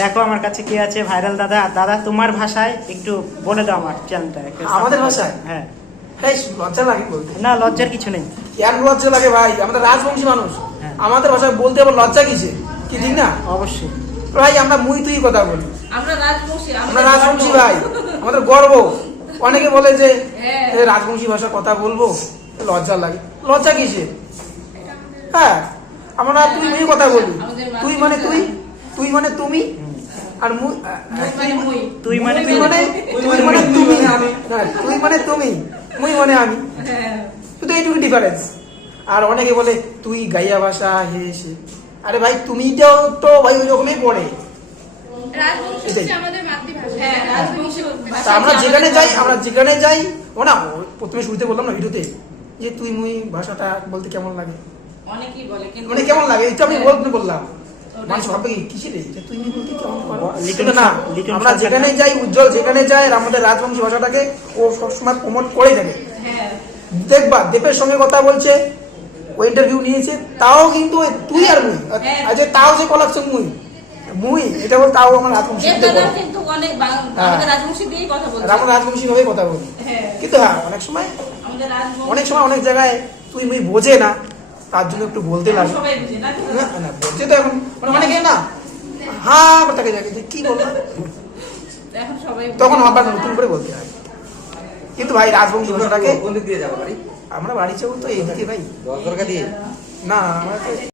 দেখো আমার কাছে কি আছে ভাইরাল দাদা। দাদা তোমার ভাষায় একটু বলে দাও আমার চ্যানেলটা। আমাদের ভাষায়? হ্যাঁ। হ্যাঁ, লজ্জা লাগে বলতে? না, লজ্জার কিছু নেই। কেন লজ্জা লাগে ভাই? আমাদের রাজবংশী মানুষ, আমাদের ভাষায় বলতে আবার লজ্জা কিসে? কি ঠিক না? অবশ্যই ভাই আমরা মুই তুই কথা বলি, আমরা রাজবংশী ভাই, আমাদের গর্ব। অনেকে বলে যে রাজবংশী ভাষা কথা বলবো, লজ্জা লাগে। লজ্জা কিসে? হ্যাঁ, আমরা তুই মুই কথা বলি। তুই মানে তুই, তুই মানে তুমি, আর তুই মানে তুই মানে তুমি, তুই মানে তুমি, মুই মানে আমি, শুধু এইটুকু ডিফারেন্স। আর অনেকে বলে তুই গাইয়া ভাষা হে সে। আরে ভাই তুমিটাও তো ভাই ওই রকমই পড়ে। আমরা যেখানে যাই ও না, প্রথমে শুরুতে বললাম না ভিডিওতে যে তুই মুই ভাষাটা বলতে কেমন লাগে, অনেকেই বলে, মানে কেমন লাগে এটা আমি বললাম। মানুষ ভাববে কি কিসের এটা তুই মুই বলতে কেমন করে না। আমরা যেখানে যাই, উজ্জ্বল যেখানে যায়, আর আমাদের রাজবংশী ভাষাটাকে ও সবসময় প্রমোট করে থাকে। দেখবা দেবের সঙ্গে কথা বলছে, ও ইন্টারভিউ নিয়েছে, তাও কিন্তু তুই আর মুই, আচ্ছা তাও যে কলাকশন মুই এটা বল, তাও আমার রাজবংশী রাজবংশী ভাবে কথা বলি। কিন্তু হ্যাঁ অনেক সময় অনেক জায়গায় তুই মুই বোঝে না, তার জন্য একটু বলতে লাগে। না বলছে তো এখন অনেকে না হ্যাঁ তাকে যাকে কি বললাম, তখন আবার নতুন করে বলতে হয়। কিন্তু ভাই রাজবংশী ভাষাটাকে আমরা বাড়ি যাবো তো এইদিকে ভাই, না আমরা